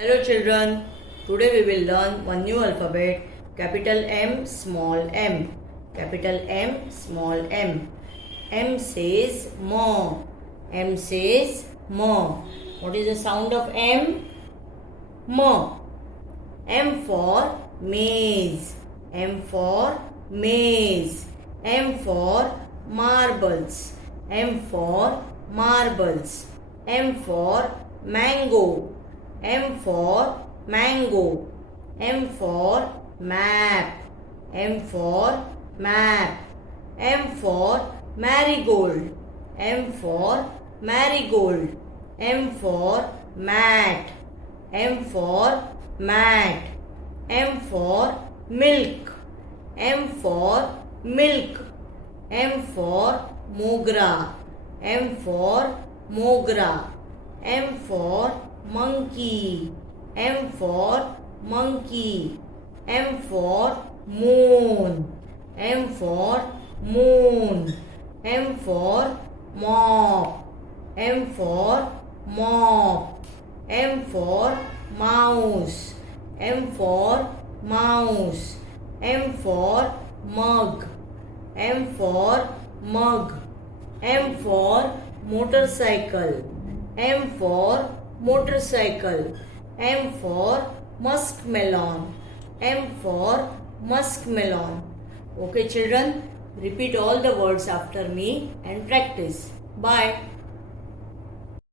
Hello children, today we will learn one new alphabet, capital M, small m. Capital M, small m. M says mo. M says mo. What is the sound of M? Mo. M for maize. M for maize. M for marbles. M for marbles. M for mango. M for mango. M for map. M for map. M for marigold. M for marigold. M for mat. M for mat. M for milk. M for milk. M for mogra. M for mogra. M for monkey. M for monkey. M for moon. M for moon. M for mop. M for mop. M for mouse. M for mouse. M for mug. M for mug. M for motorcycle. M for motorcycle. M for muskmelon. M for muskmelon. Okay children, repeat all the words after me and practice. Bye.